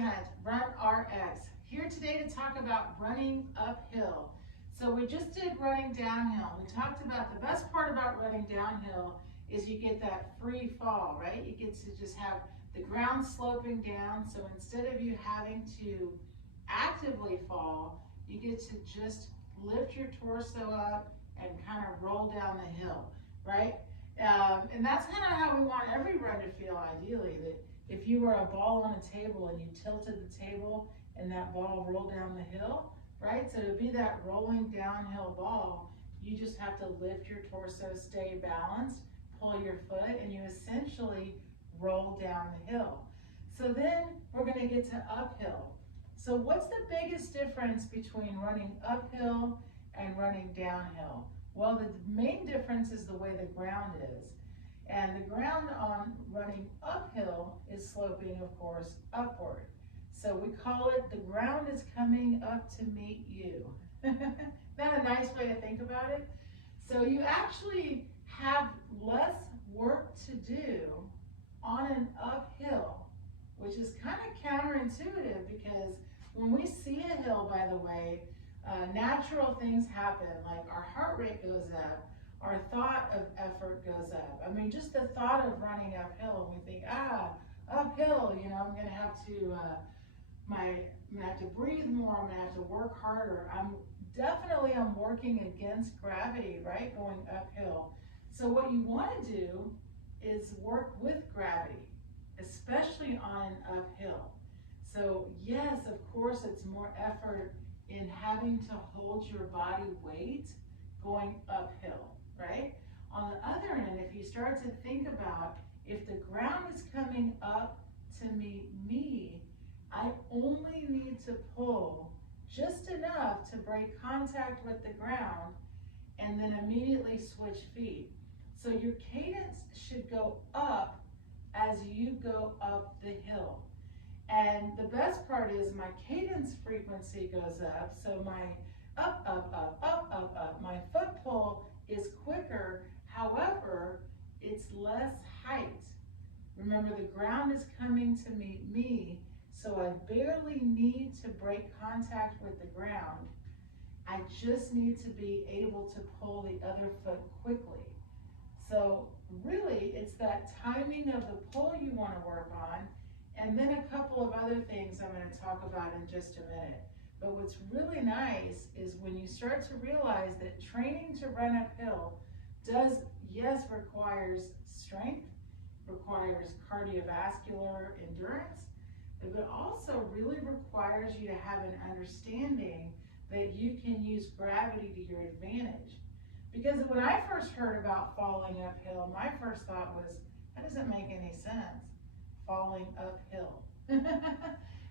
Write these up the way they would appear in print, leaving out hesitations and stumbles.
Hunt, Run RX, here today to talk about running uphill. So we just did running downhill. We talked about the best part about running downhill is you get that free fall, right? You get to just have the ground sloping down, so instead of you having to actively fall, you get to just lift your torso up and kind of roll down the hill, right? And that's kind of how we want every run to feel ideally, that if you were a ball on a table and you tilted the table and that ball rolled down the hill, right? So to be that rolling downhill ball, you just have to lift your torso, stay balanced, pull your foot, and you essentially roll down the hill. So then we're going to get to uphill. So what's the biggest difference between running uphill and running downhill? Well, the main difference is the way the ground is. And the ground on running uphill is sloping, of course, upward. So we call it the ground is coming up to meet you. Isn't that a nice way to think about it? So you actually have less work to do on an uphill, which is kind of counterintuitive because when we see a hill, by the way, natural things happen, like our heart rate goes up, our thought of effort goes up. I mean, just the thought of running uphill, and we think, uphill, you know, I'm gonna have to, I'm gonna have to breathe more, I'm gonna have to work harder. I'm working against gravity, right, going uphill. So what you wanna do is work with gravity, especially on an uphill. So yes, of course, it's more effort in having to hold your body weight going uphill, right? On the other end, if you start to think about, if the ground is coming up to meet me, I only need to pull just enough to break contact with the ground and then immediately switch feet. So your cadence should go up as you go up the hill. And the best part is my cadence frequency goes up, so my up, up, up, up, up, up, my foot pull is quicker, however, it's less height. Remember, the ground is coming to meet me, so I barely need to break contact with the ground. I just need to be able to pull the other foot quickly. So really, it's that timing of the pull you want to work on, and then a couple of other things I'm going to talk about in just a minute. But what's really nice is when you start to realize that training to run uphill does, yes, requires strength, requires cardiovascular endurance, but also really requires you to have an understanding that you can use gravity to your advantage. Because when I first heard about falling uphill, my first thought was, that doesn't make any sense, falling uphill.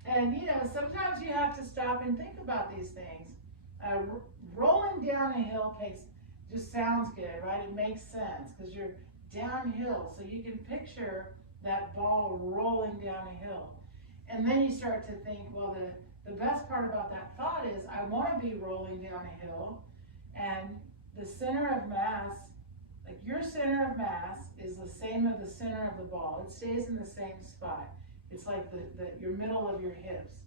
And you know, sometimes you have to stop and think about these things. Rolling down a hill just sounds good, right? It makes sense because you're downhill, so you can picture that ball rolling down a hill. And then you start to think, well, the best part about that thought is I want to be rolling down a hill, and the center of mass, like your center of mass is the same as the center of the ball. It stays in the same spot. It's like your middle of your hips.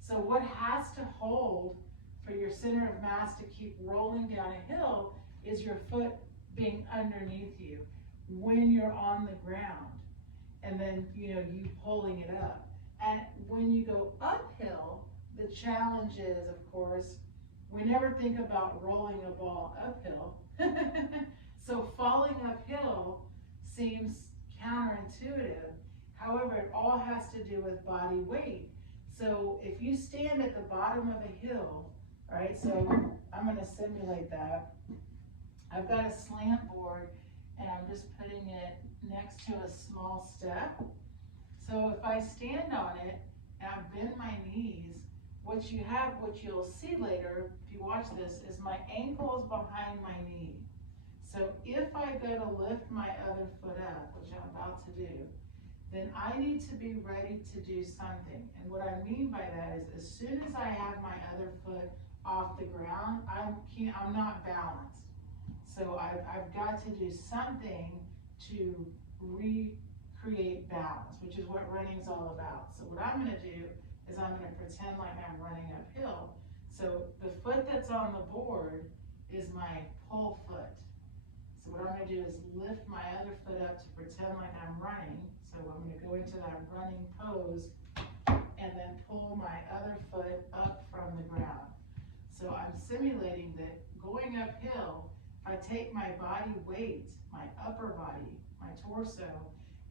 So what has to hold for your center of mass to keep rolling down a hill is your foot being underneath you when you're on the ground, and then you pulling it up. And when you go uphill, the challenge is, of course, we never think about rolling a ball uphill. So falling uphill seems counterintuitive. However, it all has to do with body weight. So if you stand at the bottom of a hill, all right, so I'm going to simulate that. I've got a slant board, and I'm just putting it next to a small step. So if I stand on it and I bend my knees, what you'll see later, if you watch this, is my ankle is behind my knee. So if I go to lift my other foot up, which I'm about to do, then I need to be ready to do something. And what I mean by that is as soon as I have my other foot off the ground, I'm not balanced. So I've got to do something to recreate balance, which is what running's all about. So what I'm going to do is I'm going to pretend like I'm running uphill. So the foot that's on the board is my pull foot. So what I'm going to do is lift my other foot up to pretend like I'm running. So I'm going to go into that running pose and then pull my other foot up from the ground. So I'm simulating that going uphill, if I take my body weight, my upper body, my torso,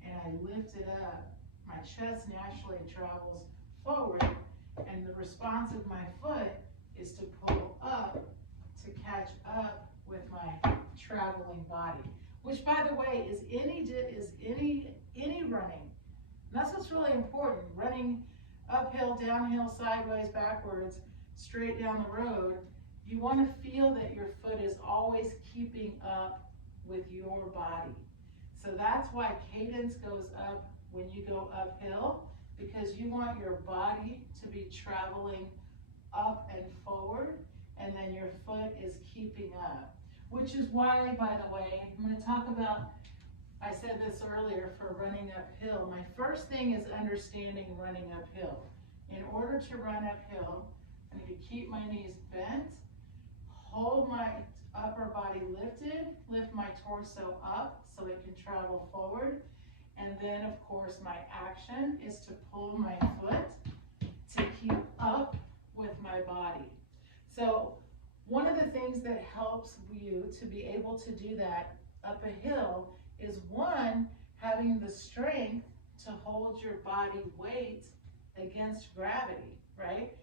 and I lift it up, my chest naturally travels forward, and the response of my foot is to pull up to catch up with my traveling body, which, by the way, is any running. And that's what's really important. Running uphill, downhill, sideways, backwards, straight down the road, you want to feel that your foot is always keeping up with your body. So that's why cadence goes up when you go uphill, because you want your body to be traveling up and forward, and then your foot is keeping up. Which is why, by the way, I'm going to talk about, I said this earlier, for running uphill. My first thing is understanding running uphill. In order to run uphill, I need to keep my knees bent, hold my upper body lifted, lift my torso up so it can travel forward. And then, of course, my action is to pull my foot to keep up with my body. So one of the things that helps you to be able to do that up a hill is, one, having the strength to hold your body weight against gravity, right?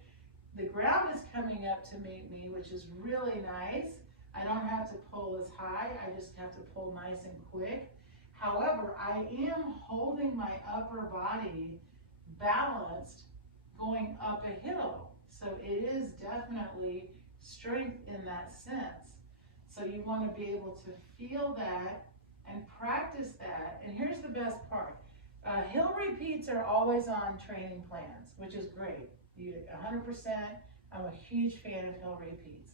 The ground is coming up to meet me, which is really nice. I don't have to pull as high, I just have to pull nice and quick. However, I am holding my upper body balanced going up a hill. So it is definitely strength in that sense. So you want to be able to feel that and practice that. And here's the best part. Hill repeats are always on training plans, which is great. 100%, I'm a huge fan of hill repeats.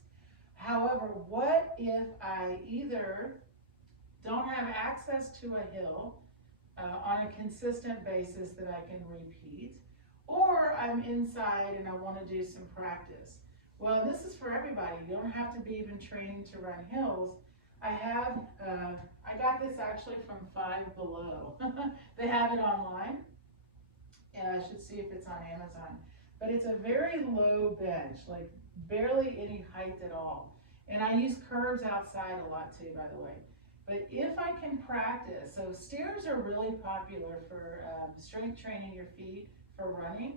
However, what if I either don't have access to a hill on a consistent basis that I can repeat, or I'm inside and I want to do some practice? Well, this is for everybody. You don't have to be even training to run hills. I got this actually from Five Below. They have it online, and I should see if it's on Amazon. But it's a very low bench, like barely any height at all. And I use curves outside a lot too, by the way. But if I can practice, so stairs are really popular for strength training your feet for running,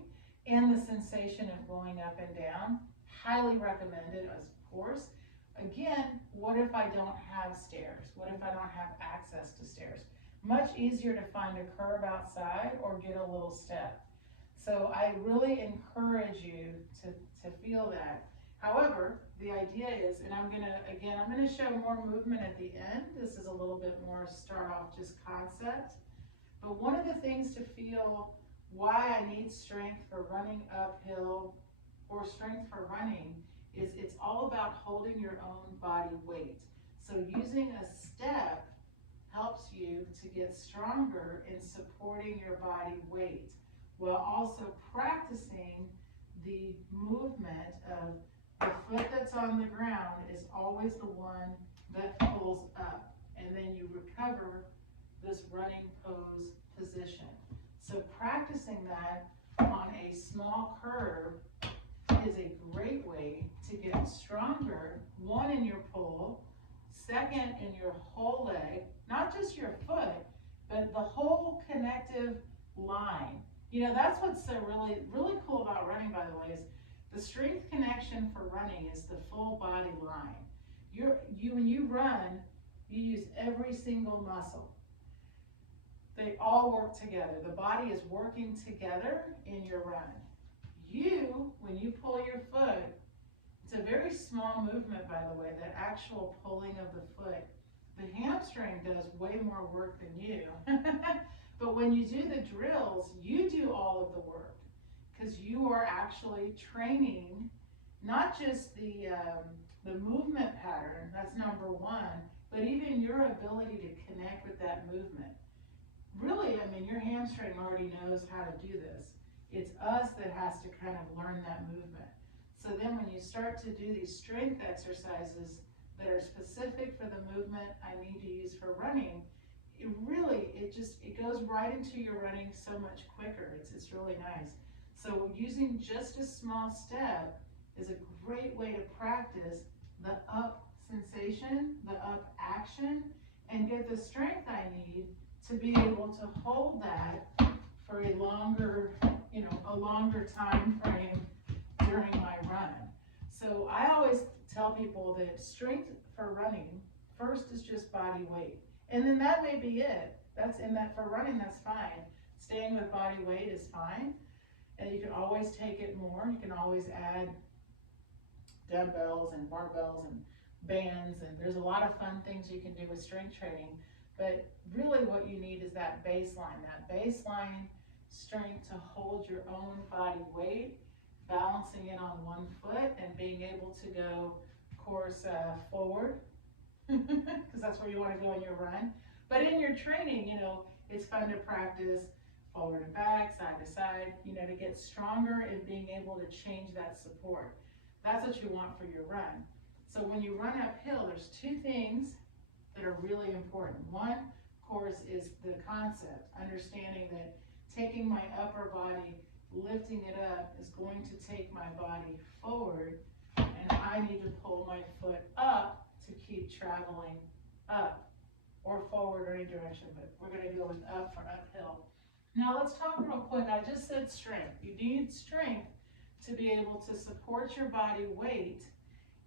and the sensation of going up and down. Highly recommended, of course. Again, what if I don't have stairs? What if I don't have access to stairs? Much easier to find a curb outside or get a little step. So I really encourage you to feel that. However, the idea is, and I'm gonna show more movement at the end. This is a little bit more start off just concept. But one of the things to feel why I need strength for running uphill or strength for running is it's all about holding your own body weight. So using a step helps you to get stronger in supporting your body weight, while also practicing the movement of the foot that's on the ground is always the one that pulls up, and then you recover this running pose position. So practicing that on a small curve is a great way to get stronger, one, in your pull, second, in your whole leg, not just your foot, but the whole connective line. You know, that's what's so really cool about running, by the way, is the strength connection for running is the full body line. When you run, you use every single muscle. They all work together. The body is working together in your run. When you pull your foot, it's a very small movement, by the way, that actual pulling of the foot. The hamstring does way more work than you. But when you do the drills, you do all of the work, because you are actually training not just the movement pattern, that's number one, but even your ability to connect with that movement. Really, I mean, your hamstring already knows how to do this. It's us that has to kind of learn that movement. So then when you start to do these strength exercises that are specific for the movement I need to use for running, it goes right into your running so much quicker. It's really nice. So using just a small step is a great way to practice the up sensation, the up action, and get the strength I need to be able to hold that for a longer time frame during my run. So I always tell people that strength for running first is just body weight. And then that may be it. For running, that's fine. Staying with body weight is fine. And you can always take it more. You can always add dumbbells and barbells and bands, and there's a lot of fun things you can do with strength training. But really what you need is that baseline strength to hold your own body weight, balancing it on one foot and being able to go, of course, forward, because that's where you want to go in your run. But in your training, it's fun to practice forward and back, side to side, to get stronger and being able to change that support. That's what you want for your run. So when you run uphill, there's two things that are really important. One, of course, is the concept, understanding that taking my upper body, lifting it up is going to take my body forward, and I need to pull my foot up to keep traveling up or forward or any direction, but we're going to go with up for uphill. Now let's talk real quick. I just said strength. You need strength to be able to support your body weight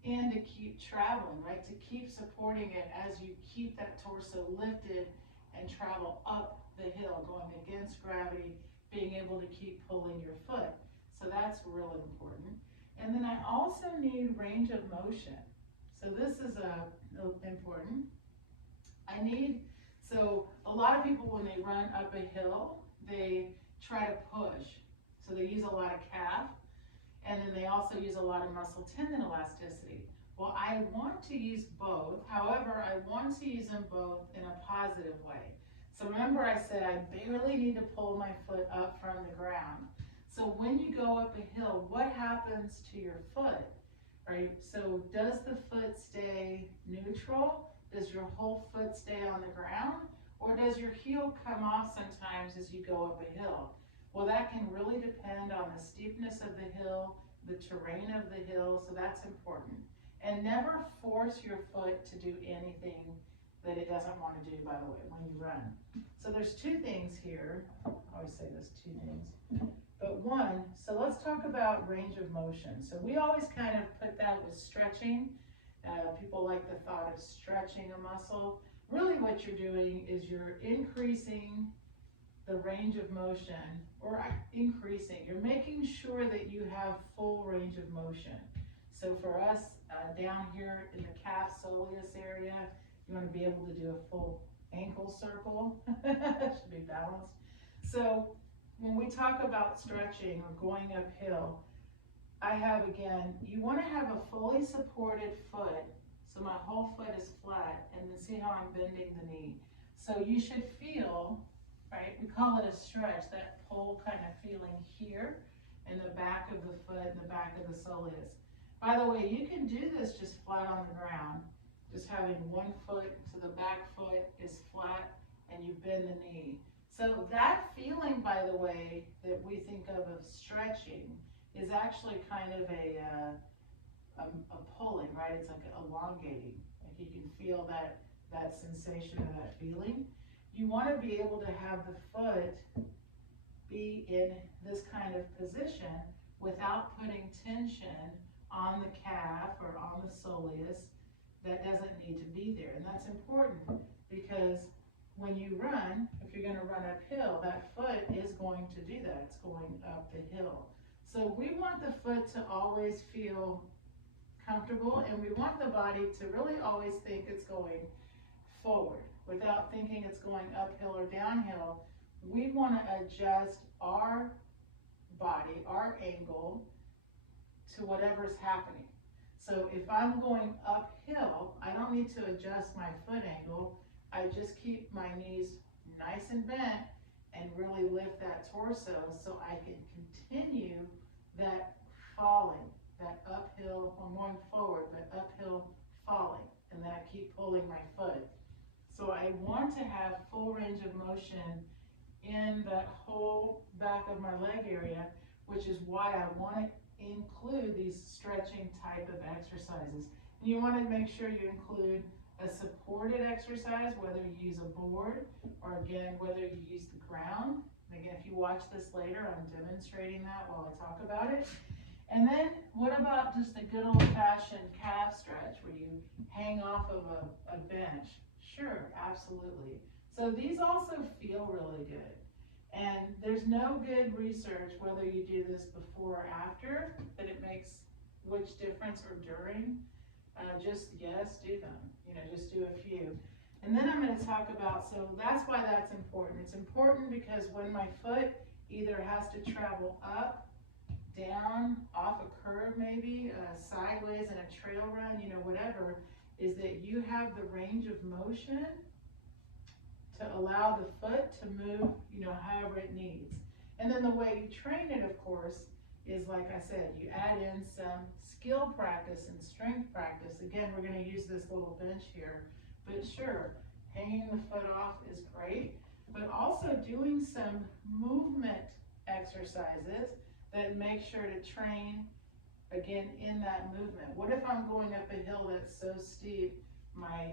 and to keep traveling, right? To keep supporting it as you keep that torso lifted and travel up the hill, going against gravity, being able to keep pulling your foot. So that's really important. And then I also need range of motion. So this is important. So a lot of people, when they run up a hill, they try to push. So they use a lot of calf, and then they also use a lot of muscle tendon elasticity. Well, I want to use both. However, I want to use them both in a positive way. So remember I said I barely need to pull my foot up from the ground. So when you go up a hill, what happens to your foot, right? So does the foot stay neutral? Does your whole foot stay on the ground? Or does your heel come off sometimes as you go up a hill? Well, that can really depend on the steepness of the hill, the terrain of the hill, so that's important. And never force your foot to do anything that it doesn't want to do, by the way, when you run. So there's two things here. I always say there's two things. But one, so let's talk about range of motion. So we always kind of put that with stretching. People like the thought of stretching a muscle. Really what you're doing is you're increasing the range of motion, or you're making sure that you have full range of motion. So for us, down here in the calf soleus area, you want to be able to do a full ankle circle. Should be balanced. So when we talk about stretching or going uphill, you want to have a fully supported foot, so my whole foot is flat, and then see how I'm bending the knee. So you should feel, right, we call it a stretch, that pull kind of feeling here in the back of the foot and the back of the soleus. By the way, you can do this just flat on the ground, just having one foot, so the back foot is flat and you bend the knee. So that feeling, by the way, that we think of stretching is actually kind of a pulling, right? It's like elongating. Like you can feel that sensation or that feeling. You want to be able to have the foot be in this kind of position without putting tension on the calf or on the soleus that doesn't need to be there. And that's important because when you run, if you're going to run uphill, that foot is going to do that. It's going up the hill. So we want the foot to always feel comfortable, and we want the body to really always think it's going forward without thinking it's going uphill or downhill. We want to adjust our body, our angle, to whatever's happening. So if I'm going uphill, I don't need to adjust my foot angle. I just keep my knees nice and bent and really lift that torso so I can motion in that whole back of my leg area, which is why I want to include these stretching type of exercises. And you want to make sure you include a supported exercise, whether you use a board or again, whether you use the ground. And again, if you watch this later, I'm demonstrating that while I talk about it. And then what about just a good old fashioned calf stretch where you hang off of a bench? Sure, absolutely. So these also feel really good. And there's no good research whether you do this before or after, that it makes which difference or during. Just yes, do them. You know, just do a few. And then I'm going to talk about, so that's why that's important. It's important because when my foot either has to travel up, down, off a curve maybe, sideways in a trail run, you know, whatever, is that you have the range of motion to allow the foot to move, you know, however it needs. And then the way you train it, of course, is like I said, you add in some skill practice and strength practice. Again, we're going to use this little bench here, but sure, hanging the foot off is great, but also doing some movement exercises that make sure to train, again, in that movement. What if I'm going up a hill that's so steep, my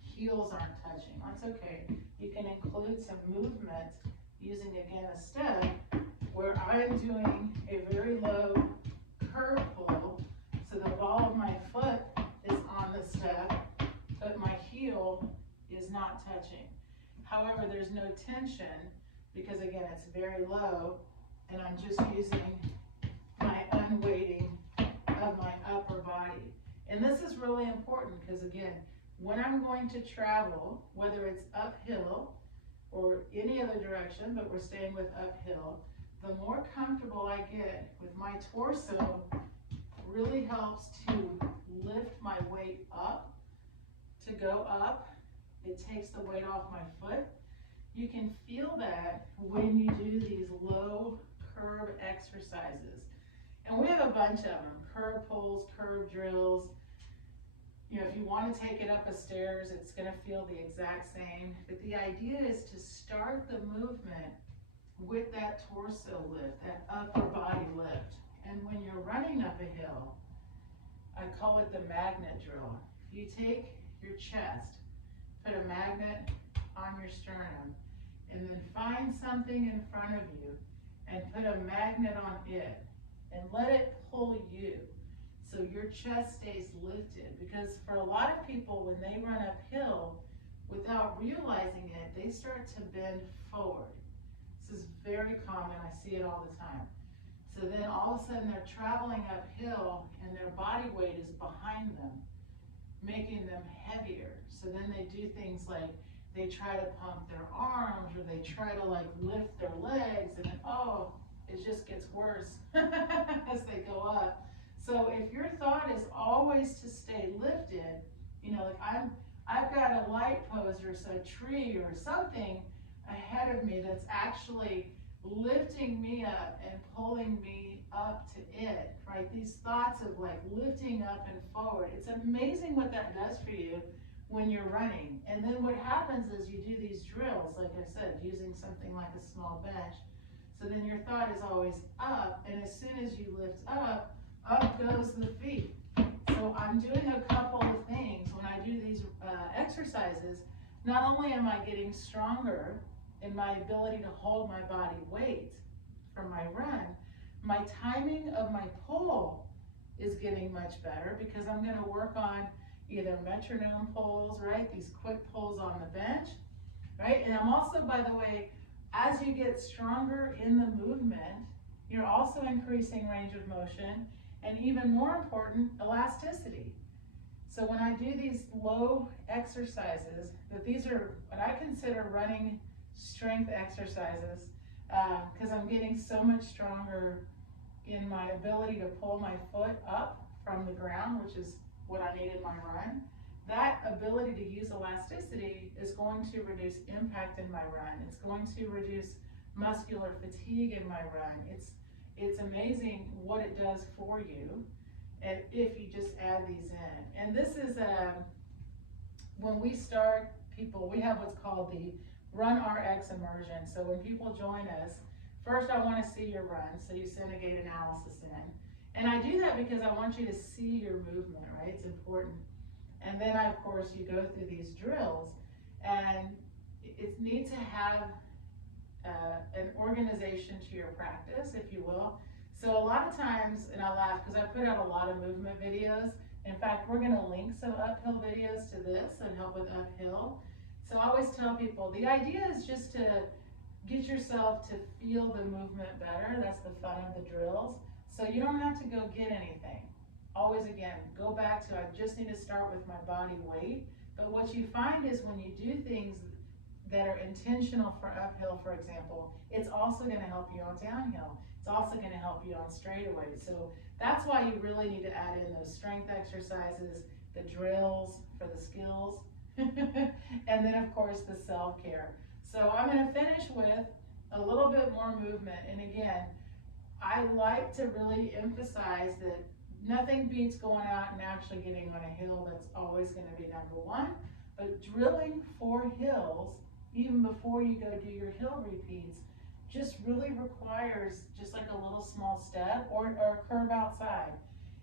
heels aren't touching? That's okay. You can include some movement using, again, a step where I'm doing a very low curve pull, so the ball of my foot is on the step, but my heel is not touching. However, there's no tension because, again, it's very low, and I'm just using my unweighting of my upper body. And this is really important because, again, when I'm going to travel, whether it's uphill or any other direction, but we're staying with uphill, the more comfortable I get with my torso really helps to lift my weight up, to go up. It takes the weight off my foot. You can feel that when you do these low curve exercises. And we have a bunch of them, curve pulls, curve drills. You know, if you want to take it up a stairs, it's going to feel the exact same. But the idea is to start the movement with that torso lift, that upper body lift. And when you're running up a hill, I call it the magnet drill. You take your chest, put a magnet on your sternum, and then find something in front of you and put a magnet on it and let it pull you so your chest stays lifted. Because for a lot of people, when they run uphill, without realizing it, they start to bend forward. This is very common. I see it all the time. So then all of a sudden they're traveling uphill and their body weight is behind them, making them heavier. So then they do things like they try to pump their arms, or they try to like lift their legs, and oh, it just gets worse as they go up. So if your thought is always to stay lifted, you know, like I've got a light post or a tree or something ahead of me that's actually lifting me up and pulling me up to it, right? These thoughts of like lifting up and forward. It's amazing what that does for you when you're running. And then what happens is you do these drills, like I said, using something like a small bench. So then your thought is always up, and as soon as you lift up goes the feet. So I'm doing a couple of things when I do these exercises. Not only am I getting stronger in my ability to hold my body weight from my run, my timing of my pull is getting much better because I'm going to work on either metronome pulls, right? These quick pulls on the bench, right? And I'm also, by the way, as you get stronger in the movement, you're also increasing range of motion, and even more important, elasticity. So when I do these low exercises, that these are what I consider running strength exercises, because I'm getting so much stronger in my ability to pull my foot up from the ground, which is what I need in my run. That ability to use elasticity is going to reduce impact in my run. It's going to reduce muscular fatigue in my run. It's amazing what it does for you if you just add these in. And this is, when we start people, we have what's called the Run RX immersion. So when people join us, first I want to see your run, so you send a gait analysis in. And I do that because I want you to see your movement, right? It's important. And then of course, you go through these drills, and it needs to have an organization to your practice, if you will. So a lot of times, and I laugh because I put out a lot of movement videos. In fact, we're going to link some uphill videos to this and help with uphill. So I always tell people, the idea is just to get yourself to feel the movement better. That's the fun of the drills. So you don't have to go get anything. Always, again, go back to, I just need to start with my body weight. But what you find is when you do things that are intentional for uphill, for example, it's also going to help you on downhill. It's also going to help you on straightaways. So that's why you really need to add in those strength exercises, the drills for the skills, and then of course the self-care. So I'm going to finish with a little bit more movement. And again, I like to really emphasize that nothing beats going out and actually getting on a hill. That's always going to be number one. But drilling for hills, even before you go do your hill repeats, just really requires just like a little small step or a curve outside.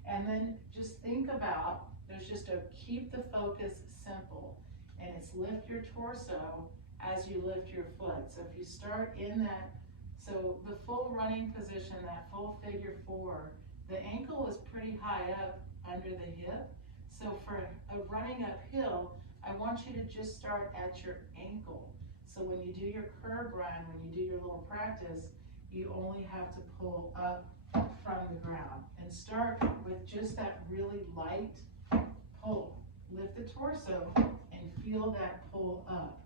And then just think about, there's just a keep the focus simple. And it's lift your torso as you lift your foot. So if you start in that, so the full running position, that full figure four, the ankle is pretty high up under the hip. So for a running uphill, I want you to just start at your ankle. So when you do your curb run, when you do your little practice, you only have to pull up from the ground and start with just that really light pull. Lift the torso and feel that pull up.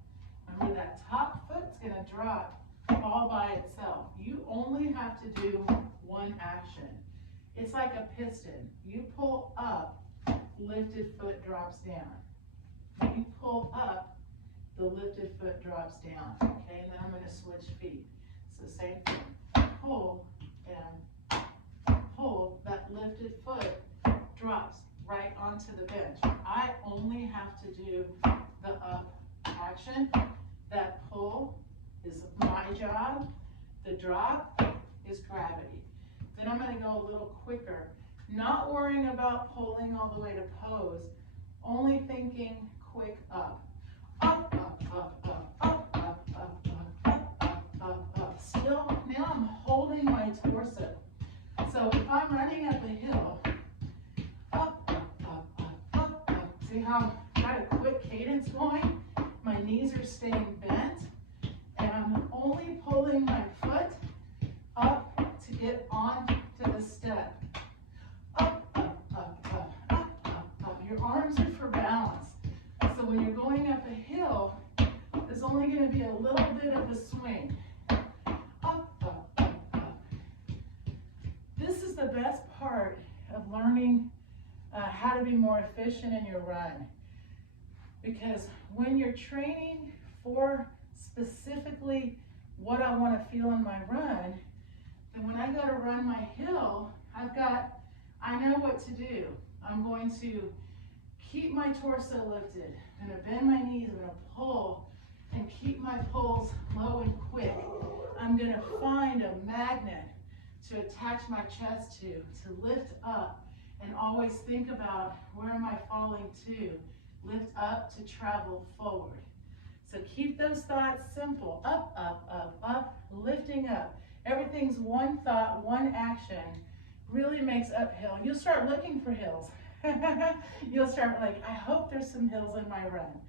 Remember, that top foot's gonna drop all by itself. You only have to do one action. It's like a piston. You pull up, lifted foot drops down. When you pull up, the lifted foot drops down. Okay, and then I'm going to switch feet. So same thing. Pull and pull. That lifted foot drops right onto the bench. I only have to do the up action. That pull is my job. The drop is gravity. Then I'm going to go a little quicker. Not worrying about pulling all the way to pose. Only thinking quick up. Up, up, up, up, up, up, up, up, up, up, up, up. Still, now I'm holding my torso. So if I'm running up a hill, up, up, up, up, up, up. See how I've got a quick cadence going? My knees are staying bent, and I'm only pulling my foot up to get onto the step. Up, up, up, up, up, up, up. Your arms are for balance. So when you're going up a hill, there's only going to be a little bit of a swing. Up, up, up, up. This is the best part of learning how to be more efficient in your run. Because when you're training for specifically what I want to feel in my run, then when I go to run my hill, I know what to do. I'm going to keep my torso lifted. I'm going to bend my knees. I'm going to pull and keep my pulls low and quick. I'm going to find a magnet to attach my chest to lift up, and always think about where am I falling to. Lift up to travel forward. So keep those thoughts simple. Up, up, up, up, lifting up. Everything's one thought, one action. Really makes uphill. You'll start looking for hills. You'll start like, I hope there's some hills in my run.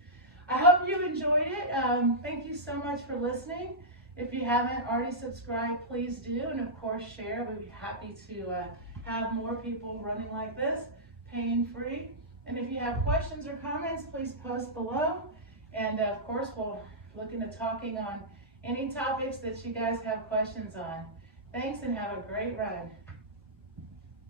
I hope you enjoyed it. Thank you so much for listening. If you haven't already subscribed, please do. And of course, share. We'd be happy to have more people running like this, pain-free. And if you have questions or comments, please post below. And of course, we'll look into talking on any topics that you guys have questions on. Thanks, and have a great run.